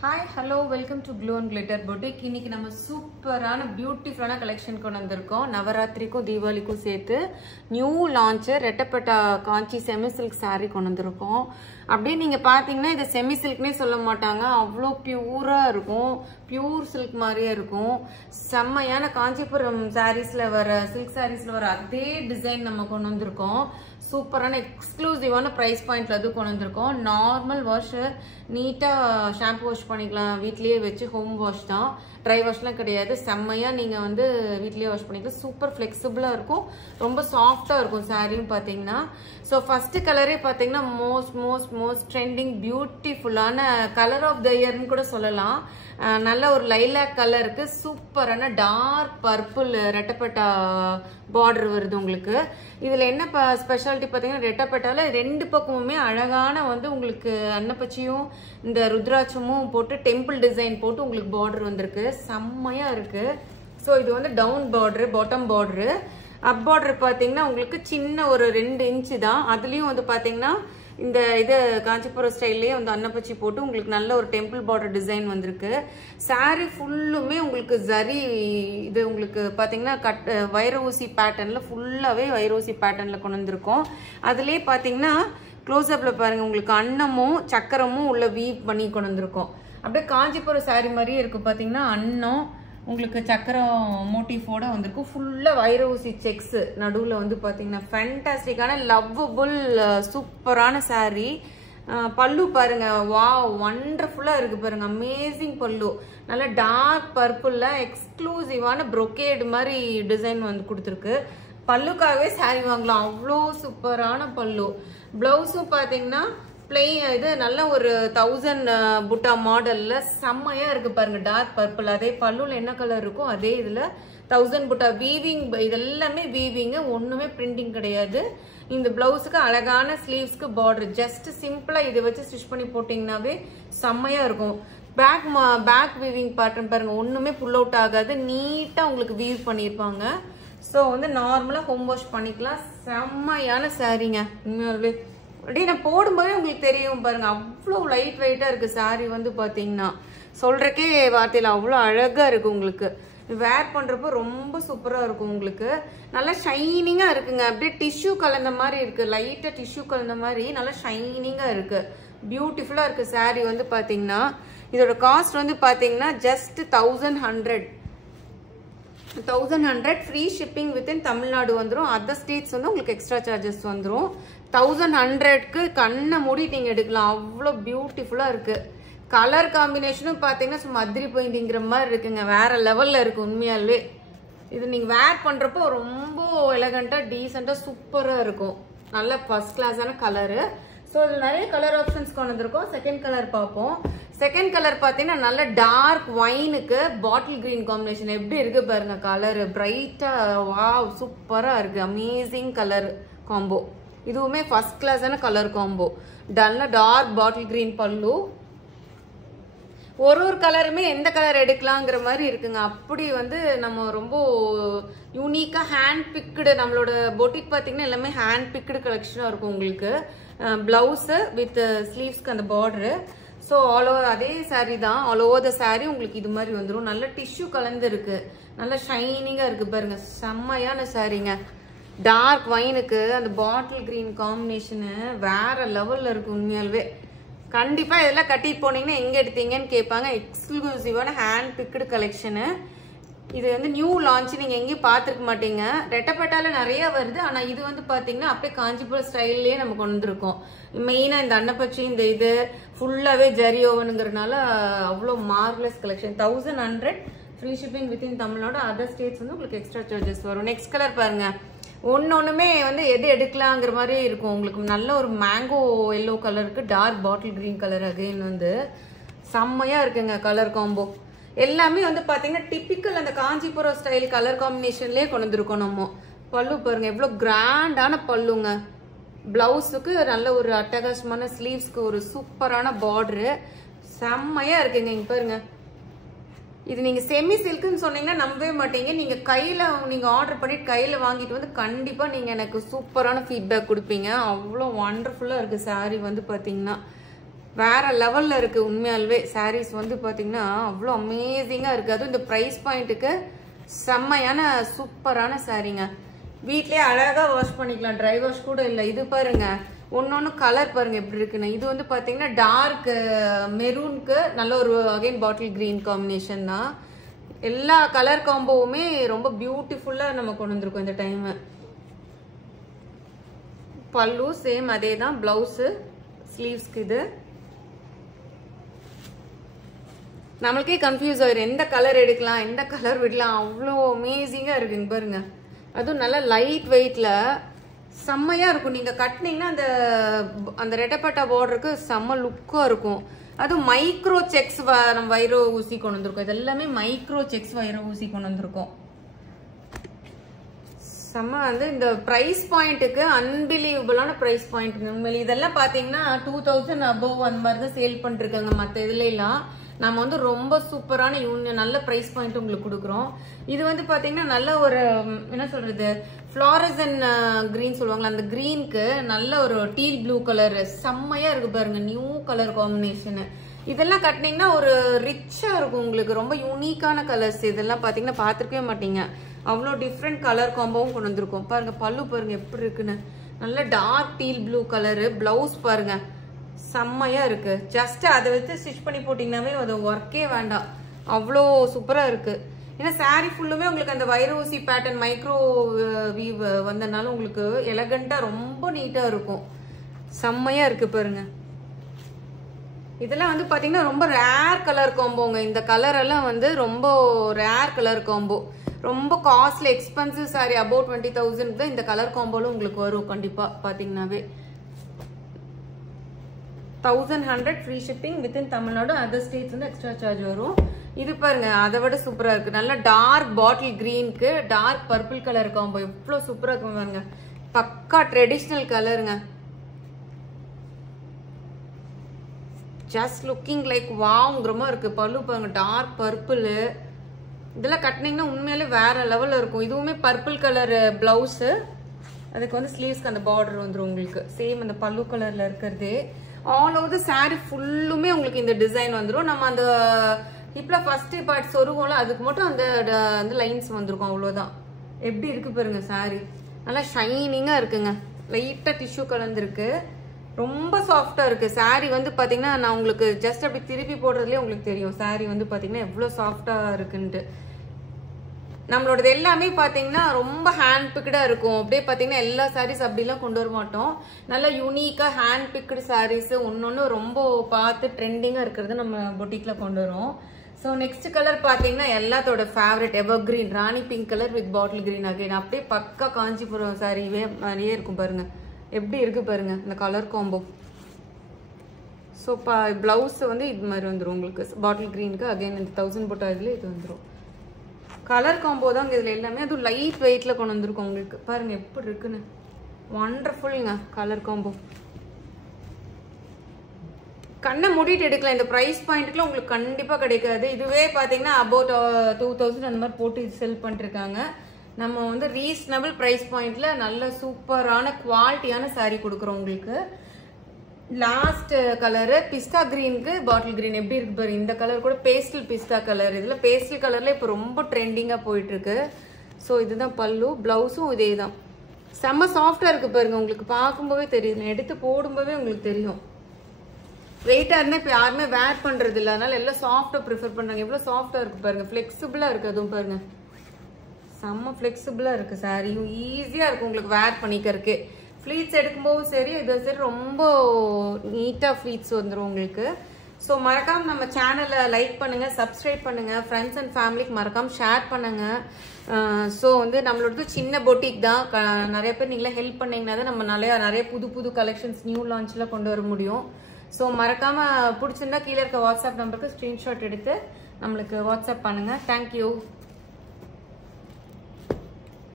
Hi, hello, welcome to Glow and Glitter Boutique. இன்னைக்கு நம்ம சூப்பரான பியூட்டிஃபுல்லான கலெக்ஷன் கொண்டு வந்திருக்கோம். நவராத்திரிக்கும் தீபாவளிக்கும் சேர்த்து நியூ லான்ச் ரெட்டப்பட்ட காஞ்சி செமி சில்க் saree கொண்டு வந்திருக்கோம். அப்படியே நீங்க பாத்தீங்கன்னா இது செமி சில்க்னே சொல்ல மாட்டாங்க, அவ்வளோ பியூரா இருக்கும், பியூர் சில்க் மாதிரியே இருக்கும். செம்மையான காஞ்சிபுரம் சாரீஸ்ல வர சில்க் சாரீஸ்ல வர அதே டிசைன் நம்ம கொண்டு வந்திருக்கோம். சூப்பரான எக்ஸ்க்ளூசிவான பிரைஸ் பாயிண்ட்ல அது கொண்டு வந்திருக்கோம். நார்மல் வாஷ், நீட்டா ஷாம்பு வாஷ் பண்ணிக்கலாம், வீட்லயே வச்சு ஹோம் வாஷ் தான், ட்ரை வாஷ்லாம் கிடையாது. செம்மையா நீங்க வந்து வீட்லயே வாஷ் பண்ணிக்கலாம். சூப்பர் ஃபிளெக்சிபிளா இருக்கும், ரொம்ப சாஃப்டா இருக்கும் சாரியும் பாத்தீங்கன்னா. ஸோ ஃபர்ஸ்ட் கலரே பாத்தீங்கன்னா மோஸ்ட் ட்ரெண்டிங் பியூட்டிஃபுல்லான கலர் ஆஃப் த இயர்னு கூட சொல்லலாம். நல்ல ஒரு லைலாக் கலருக்கு சூப்பரான டார்க் பர்பிள் ரெட்டப்பட்டா பார்டர் வருது உங்களுக்கு. இதுல என்ன ஸ்பெஷாலிட்டி பாத்தீங்கன்னா ரெட்டப்பட்டால ரெண்டு பக்கமுமே அழகான வந்து உங்களுக்கு அன்னப்பச்சியும் இந்த ருத்ராட்சமும் போட்டு டெம்பிள் டிசைன் போட்டு உங்களுக்கு பார்டர் வந்திருக்கு. செம்மையா இருக்கு. ஸோ இது வந்து டவுன் பார்டர், பாட்டம் பார்டரு. அப் பார்டர் பாத்தீங்கன்னா உங்களுக்கு சின்ன ஒரு 2 இன்ச்சு தான். அதுலயும் வந்து பாத்தீங்கன்னா இந்த இது காஞ்சிபுரம் ஸ்டைல்லே வந்து அன்னப்பச்சி போட்டு உங்களுக்கு நல்ல ஒரு டெம்பிள் பார்டர் டிசைன் வந்திருக்கு. சாரி ஃபுல்லுமே உங்களுக்கு ஜரி இது உங்களுக்கு பாத்தீங்கன்னா வைர ஊசி பேட்டர்ன்ல ஃபுல்லாவே வைர ஊசி பேட்டர்ன்ல கொண்டு வந்திருக்கோம். அதுலயே பாத்தீங்கன்னா க்ளோஸ்அப்ல பாருங்க உங்களுக்கு அன்னமும் சக்கரமும் உள்ள வீவ் பண்ணி கொண்டு வந்திருக்கோம். அப்படியே காஞ்சிபுரம் சாரி மாதிரியே இருக்கு பாத்தீங்கன்னா, அன்னம் உங்களுக்கு சக்கரம் மோட்டிஃபோட வந்திருக்கும். ஃபுல்லா வைர ஊசி செக்ஸ் நடுவுல வந்து பாத்தீங்கன்னா ஃபேண்டாஸ்டிக்கான லவ்வபுள் சூப்பரான சாரி. பல்லு பாருங்க, வாவ் வண்டர்ஃபுல்லா இருக்கு பாருங்க, அமேசிங் பல்லு. நல்ல டார்க் பர்பிள்ல எக்ஸ்க்ளூசிவான ப்ரொகேட் மாதிரி டிசைன் வந்து கொடுத்துருக்கு. பல்லுக்காகவே சாரி வாங்கலாம், அவ்வளோ சூப்பரான பல்லு. பிளவுஸும் பாத்தீங்கன்னா பிளெயின் இது நல்ல ஒரு 1000 புட்டா மாடல்ல செம்மையா இருக்கு பாருங்க, டார்க் பர்பிள். அதே பல்லுல என்ன கலர் இருக்கோ அதே இதுல 1000 புட்டா வீவிங். இதெல்லாமே வீவிங், ஒண்ணுமே பிரிண்டிங் கிடையாது. இந்த பிளவுஸுக்கு அழகான ஸ்லீவ்ஸ்க்கு பார்டர் ஜஸ்ட் சிம்பிளா இதை வச்சு ஸ்டிச் பண்ணி போட்டீங்கன்னாவே செம்மையா இருக்கும். பேக் வீவிங் பேட்டர்ன் பாருங்க, ஒண்ணுமே புல் அவுட் ஆகாது, நீட்டா உங்களுக்கு வீவ் பண்ணிருப்பாங்க. ஸோ வந்து நார்மலா ஹோம் வாஷ் பண்ணிக்கலாம். செம்மையான சாரீங்க உண்மையாவே. அப்படியே நான் போடும்போதே உங்களுக்கு தெரியும் பாருங்க, அவ்வளோ லைட் வெயிட்டா இருக்கு சாரி வந்து பாத்தீங்கன்னா, சொல்றக்கே வார்த்தையில அவ்வளோ அழகா இருக்கு உங்களுக்கு. வேர் பண்றப்போ ரொம்ப சூப்பரா இருக்கும் உங்களுக்கு. நல்லா ஷைனிங்கா இருக்குங்க, அப்படியே டிஷ்யூ கலந்த மாதிரி இருக்கு, லைட்டா டிஷ்யூ கலந்த மாதிரி நல்லா ஷைனிங்கா இருக்கு, பியூட்டிஃபுல்லா இருக்கு சாரி வந்து பாத்தீங்கன்னா. இதோட காஸ்ட் வந்து பாத்தீங்கன்னா just 1100 free shipping within Tamil Nadu வந்துடும். அதர் ஸ்டேட்ஸ் வந்து உங்களுக்கு எக்ஸ்ட்ரா சார்ஜஸ் வந்துடும். 1100க்கு கண்ணை மூடி நீங்க எடுக்கலாம், அவ்வளோ பியூட்டிஃபுல்லா இருக்கு. கலர் காம்பினேஷனும் பாத்தீங்கன்னா மதுரை பெயிண்டிங்கிற மாதிரி இருக்குங்க, வேற லெவல்ல இருக்கு உண்மையாலே. இது நீங்க வேர் பண்றப்போ ரொம்ப எலகண்டா டீசெண்டா சூப்பரா இருக்கும். நல்ல ஃபர்ஸ்ட் கிளாஸான கலரு. ஸோ இதுல நிறைய கலர் ஆப்ஷன்ஸ் கொண்டு வந்திருக்கோம். செகண்ட் கலர் பார்ப்போம். செகண்ட் கலர் பாத்தீங்கன்னா நல்ல டார்க் வைனுக்கு பாட்டில் கிரீன் காம்பினேஷன் எப்படி இருக்கு பாருங்க, கலர் பிரைட்டா வாவ் சூப்பரா இருக்கு, அமேசிங் கலர் காம்போ. இதுவுமே ஃபர்ஸ்ட் கிளாஸான கலர் காம்போ. நல்ல டார்க் பாட்டில் கிரீன் பல்லு. ஒரு கலருமே எந்த கலர் எடுக்கலாங்கிற மாதிரி இருக்குங்க. அப்படி வந்து நம்ம ரொம்ப யூனிக்கா ஹேண்ட் பிக்டு, நம்மளோட பொட்டிக் பாத்தீங்கன்னா எல்லாமே ஹேண்ட் பிக்டு கலெக்ஷனா இருக்கும் உங்களுக்கு. பிளவுஸ் வித் ஸ்லீவ்ஸ்க்கு அந்த பார்டரு. ஸோ ஆல் ஓவர் அதே சாரீ தான், ஆல் ஓவர் த சாரீ உங்களுக்கு இது மாதிரி வந்துடும். நல்ல டிஷ்யூ கலந்து இருக்கு, நல்ல ஷைனிங்கா இருக்கு பாருங்க, செம்மையான சாரீங்க. டார்க் வைனுக்கு அந்த பாட்டில் கிரீன் காம்பினேஷனு வேற லெவல்ல இருக்கு உண்மையாலுமே. கண்டிப்பா இதெல்லாம் கட்டிட்டு போனீங்கன்னா எங்க எடுத்தீங்கன்னு கேட்பாங்க. எக்ஸ்க்ளூசிவான ஹேண்ட் பிக்டு கலெக்ஷனு. இது வந்து நியூ லான்ச், நீங்க எங்கேயும் பாத்துருக்க மாட்டீங்க. ரெட்டப்பட்டால நிறைய வருது, ஆனா இது வந்து பாத்தீங்கன்னா அப்படியே காஞ்சிபுரம் ஸ்டைல்லயே நம்ம கொண்டு வந்திருக்கோம். மெயினா இந்த அன்னப்பச்சி இந்த இது ஃபுல்லாவே ஜரி ஓவனுங்கிறதுனால அவ்வளோ marvellous collection. 1100 free shipping within Tamil Nadu. Other states வந்து உங்களுக்கு எக்ஸ்ட்ரா சார்ஜஸ் வரும். நெக்ஸ்ட் கலர் பாருங்க, ஒன்னொன்னுமே வந்து எது எடுக்கலாங்கிற மாதிரி இருக்கும் உங்களுக்கு. நல்ல ஒரு மேங்கோ எல்லோ கலருக்கு dark bottle green colour again வந்து செம்மையா இருக்குங்க கலர் காம்போ. எல்லாமே வந்து பாத்தீங்கன்னா டிபிக்கல் அந்த காஞ்சிபுரம் ஸ்டைல் கலர் காம்பினேஷன்லயே கொண்டு வந்திருக்கோம் நம்ம. பல்லு பாருங்க எவ்வளவு கிராண்டான பல்லுங்க. பிளவுஸுக்கு நல்ல ஒரு அட்டகாசமான ஸ்லீவ்ஸ்க்கு ஒரு சூப்பரான பார்டரு, செம்மையா இருக்குங்க. இங்க பாருங்க, இது நீங்க செமி சில்க்னு சொன்னீங்கன்னா நம்பவே மாட்டீங்க. நீங்க கையில நீங்க ஆர்டர் பண்ணிட்டு கையில வாங்கிட்டு வந்து கண்டிப்பா நீங்க எனக்கு சூப்பரான ஃபீட்பேக் கொடுப்பீங்க. அவ்வளோ வண்டர்ஃபுல்லா இருக்கு சாரி வந்து பாத்தீங்கன்னா. வேற லெவல்ல இருக்கு உண்மையாலுமே சாரீஸ் வந்து பாத்தீங்கன்னா அவ்வளோ அமேசிங்கா இருக்கு. அதுவும் இந்த பிரைஸ் பாயிண்ட்டுக்கு செம்மையான சூப்பரான சாரீங்க. வீட்லயே அழகா வாஷ் பண்ணிக்கலாம், ட்ரை வாஷ் கூட இல்லை. இது பாருங்க ஒன்னொன்னு கலர் பாருங்க எப்படி இருக்குன்னு. இது வந்து பாத்தீங்கன்னா டார்க் மெரூனுக்கு நல்ல ஒரு அகைன் பாட்டில் கிரீன் காம்பினேஷன் தான். எல்லா கலர் காம்போவுமே ரொம்ப பியூட்டிஃபுல்லா நம்ம கொண்டு வந்திருக்கோம் இந்த டைம். பல்லு சேம் அதே தான், பிளவுஸ் ஸ்லீவ்ஸ்க்கு இது. நம்மளுக்கே கன்ஃபியூஸ் ஆயிரும் எந்த கலர் எடுக்கலாம் எந்த கலர் விடலாம், அவ்வளோ அமேசிங்கா இருக்குங்க பாருங்க. அதுவும் நல்லா லைட் வெயிட்ல செம்மையா இருக்கும். நீங்க கட்டினீங்கன்னா அந்த ரெட்டப்பட்டா பார்டருக்கு செம்ம லுக்கா இருக்கும். அதுவும் மைக்ரோ செக்ஸ் நம்ம வைர ஊசி கொண்டு வந்திருக்கோம். இது எல்லாமே மைக்ரோ செக்ஸ் வைர ஊசி கொண்டு வந்திருக்கோம். செம்ம வந்து இந்த பிரைஸ் பாயிண்ட்டுக்கு அன்பிலீவபிளான பிரைஸ் பாயிண்ட். உண்மையில இதெல்லாம் பாத்தீங்கன்னா 2000 அபோவ் அந்த மாதிரி தான் சேல் பண்ணிருக்காங்க மற்ற இதுல எல்லாம். நம்ம வந்து ரொம்ப சூப்பரான நல்ல பிரைஸ் பாயிண்ட் உங்களுக்கு கொடுக்குறோம். இது வந்து பாத்தீங்கன்னா நல்ல ஒரு என்ன சொல்றது ஃப்ளாரசன் கிரீன் சொல்லுவாங்களா, அந்த கிரீனுக்கு நல்ல ஒரு டீல் ப்ளூ கலர் செம்மையா இருக்கு பாருங்க, நியூ கலர் காம்பினேஷன். இதெல்லாம் கட்டினீங்கன்னா ஒரு ரிச்சா இருக்கும் உங்களுக்கு, ரொம்ப யூனிக்கான கலர்ஸ். இதெல்லாம் பாத்தீங்கன்னா பாத்திருக்கவே மாட்டீங்க, அவ்வளோ டிஃப்ரெண்ட் கலர் காம்போவும் கொண்டு வந்திருக்கோம். பாருங்க பல்லு பாருங்க எப்படி இருக்குன்னு, நல்ல dark teal blue colour. Blouse பாருங்க செம்மையா இருக்கு. ஜஸ்ட் அதை வச்சு ஸ்டிச் பண்ணி போட்டீங்கன்னாவே அது ஒர்க்கே வேண்டாம், அவ்வளோ சூப்பரா இருக்கு. ஏன்னா சாரி ஃபுல்லுமே உங்களுக்கு அந்த வைர ஊசி பேட்டர்ன் மைக்ரோ வீவ் வந்தனால உங்களுக்கு எலகண்டா ரொம்ப நீட்டா இருக்கும். செம்மையா இருக்கு பாருங்க. இதெல்லாம் வந்து பாத்தீங்கன்னா ரொம்ப ரேர் கலர் காம்போங்க. இந்த கலர் எல்லாம் வந்து ரொம்ப ரேர் கலர் காம்போ, ரொம்ப காஸ்ட்லி எக்ஸ்பென்சிவ் சாரி அபவுட் 20,000 தான் இந்த கலர் காம்போல உங்களுக்கு வரும். கண்டிப்பா பாத்தீங்கன்னாவே 1100 free shipping within Tamil Nadu, other states வந்து எக்ஸ்ட்ரா சார்ஜ் வரும். இது பாருங்க அதை விட சூப்பரா இருக்கு. நல்ல டார்க் பாட்டில் கிரீனுக்கு டார்க் பர்பிள் கலர் காம்போ எவ்வளவு சூப்பரா இருக்கு பாருங்க. பக்கா ட்ரெடிஷனல் கலருங்க. ஜஸ்ட் லுக்கிங் லைக் வாவ்ங்கிற இருக்கு. பல்லு பாருங்க டார்க் பர்பிள். இதெல்லாம் கட்டினீங்கன்னா உண்மையிலே வேற லெவல்ல இருக்கும். இதுவுமே பர்பிள் கலர் பிளவுஸ், அதுக்கு வந்து ஸ்லீவ்ஸ்க்கு அந்த பார்டர் வந்துடும் உங்களுக்கு. சேம் அந்த பல்லு கலர்ல இருக்கிறது. ஆல் ஓவர் தி சாரி ஃபுல்லுமே உங்களுக்கு இந்த டிசைன் வந்துடும். நம்ம அந்த ஹிப்ல ஃபர்ஸ்ட் பார்ட் சொருவோம்ல அதுக்கு மட்டும் அந்த லைன்ஸ் வந்திருக்கும், அவ்வளவுதான். எப்படி இருக்கு பாருங்க சாரி, நல்லா ஷைனிங்கா இருக்குங்க. லைட்டா டிஷ்யூ கலந்துருக்கு, ரொம்ப சாஃப்டா இருக்கு. சாரி வந்து பாத்தீங்கன்னா நான் உங்களுக்கு ஜஸ்ட் அப்படி திருப்பி போடுறதுலயே உங்களுக்கு தெரியும் சாரி வந்து பாத்தீங்கன்னா எவ்வளவு சாஃப்டா இருக்குன்ட்டு. நம்மளோடது எல்லாமே பாத்தீங்கன்னா ரொம்ப ஹேண்ட் பிக்டா இருக்கும். அப்படியே பாத்தீங்கன்னா எல்லா சாரீஸ் அப்படிலாம் கொண்டு வர மாட்டோம். நல்லா யூனிக்கா ஹேண்ட் பிக்டு சாரீஸ் ஒன்னொன்னு ரொம்ப பார்த்து ட்ரெண்டிங்கா இருக்கிறது நம்ம பொட்டிக்ல கொண்டு வரோம். ஸோ நெக்ஸ்ட் கலர் பாத்தீங்கன்னா எல்லாத்தோட favourite ever green Rani pink colour with bottle green again. அப்படியே பக்கா காஞ்சிபுரம் சாரியே மாதிரியே இருக்கும் பாருங்க, எப்படி இருக்கு பாருங்க இந்த கலர் காம்போ. ஸோ பிளவுஸ் வந்து இது மாதிரி வந்துடும் உங்களுக்கு பாட்டில் கிரீனுக்கு அகைன் இந்த 1000 போட்டா இதுல இது வந்துடும். கலர் காம்போ தான் இதுல எல்லாமே. அதுவும் லைட் வெயிட்ல கொண்டு வந்திருக்கோம் உங்களுக்கு. பாருங்க எப்படி இருக்குன்னு, வண்டர்ஃபுல்ங்க கலர் காம்போ. கண்ணை மூடிட்டு எடுக்கலாம். இந்த பிரைஸ் பாயிண்ட்ல உங்களுக்கு கண்டிப்பா கிடைக்காது. இதுவே பாத்தீங்கன்னா அபவுட் 2000 அந்த மாதிரி போட்டு செல் பண்ணிருக்காங்க. நம்ம வந்து ரீசனபிள் பிரைஸ் பாயிண்ட்ல நல்ல சூப்பரான குவாலிட்டியான சாரி கொடுக்குறோம் உங்களுக்கு. லாஸ்ட் கலரு பிஸ்தா கிரீனுக்கு பாட்டில் கிரீன் எப்படி இருக்கு பாரு. இந்த கலர் கூட பேஸ்டல் பிஸ்தா கலர். இதுல பேஸ்டல் கலர்ல இப்போ ரொம்ப ட்ரெண்டிங்கா போயிட்டு இருக்கு. ஸோ இதுதான் பல்லு, பிளவுஸும் இதே தான். செம்ம சாஃப்டா இருக்கு பாருங்க, உங்களுக்கு பார்க்கும்போதே தெரியும், எடுத்து போடும்போதே உங்களுக்கு தெரியும். வெயிட்டா இருந்தா இப்போ யாருமே வேர் பண்றது இல்லை, அதனால எல்லாம் சாஃப்டா ப்ரிஃபர் பண்றாங்க. எவ்வளவு சாஃப்டா இருக்கு பாருங்க, ஃபிளெக்சிபிளா இருக்கு. அதுவும் பாருங்க செம்ம ஃபிளெக்சிபிளா இருக்கு. சாரியும் ஈஸியா இருக்கு உங்களுக்கு வேர் பண்ணிக்கிறதுக்கு. ஃபிளீட்ஸ் எடுக்கும்போதும் சரி இது சரி ரொம்ப நீட்டா ஃபிளீட்ஸ் வந்துடும் உங்களுக்கு. ஸோ மறக்காம நம்ம சேனலை லைக் பண்ணுங்க, சப்ஸ்கிரைப் பண்ணுங்க, ஃப்ரெண்ட்ஸ் அண்ட் ஃபேமிலிக்கு மறக்காம ஷேர் பண்ணுங்க. ஸோ வந்து நம்மளோடது சின்ன பொட்டிக் தான். நிறைய பேர் நீங்களே ஹெல்ப் பண்ணீங்கன்னா தான் நம்ம நிறைய புது புது கலெக்ஷன்ஸ் நியூ லான்ச்ல கொண்டு வர முடியும். ஸோ மறக்காம பிடிச்சிருந்தா கீழே இருக்க வாட்ஸ்அப் நம்பருக்கு ஸ்கிரீன்ஷாட் எடுத்து நம்மளுக்கு வாட்ஸ்அப் பண்ணுங்க. தேங்க்யூ.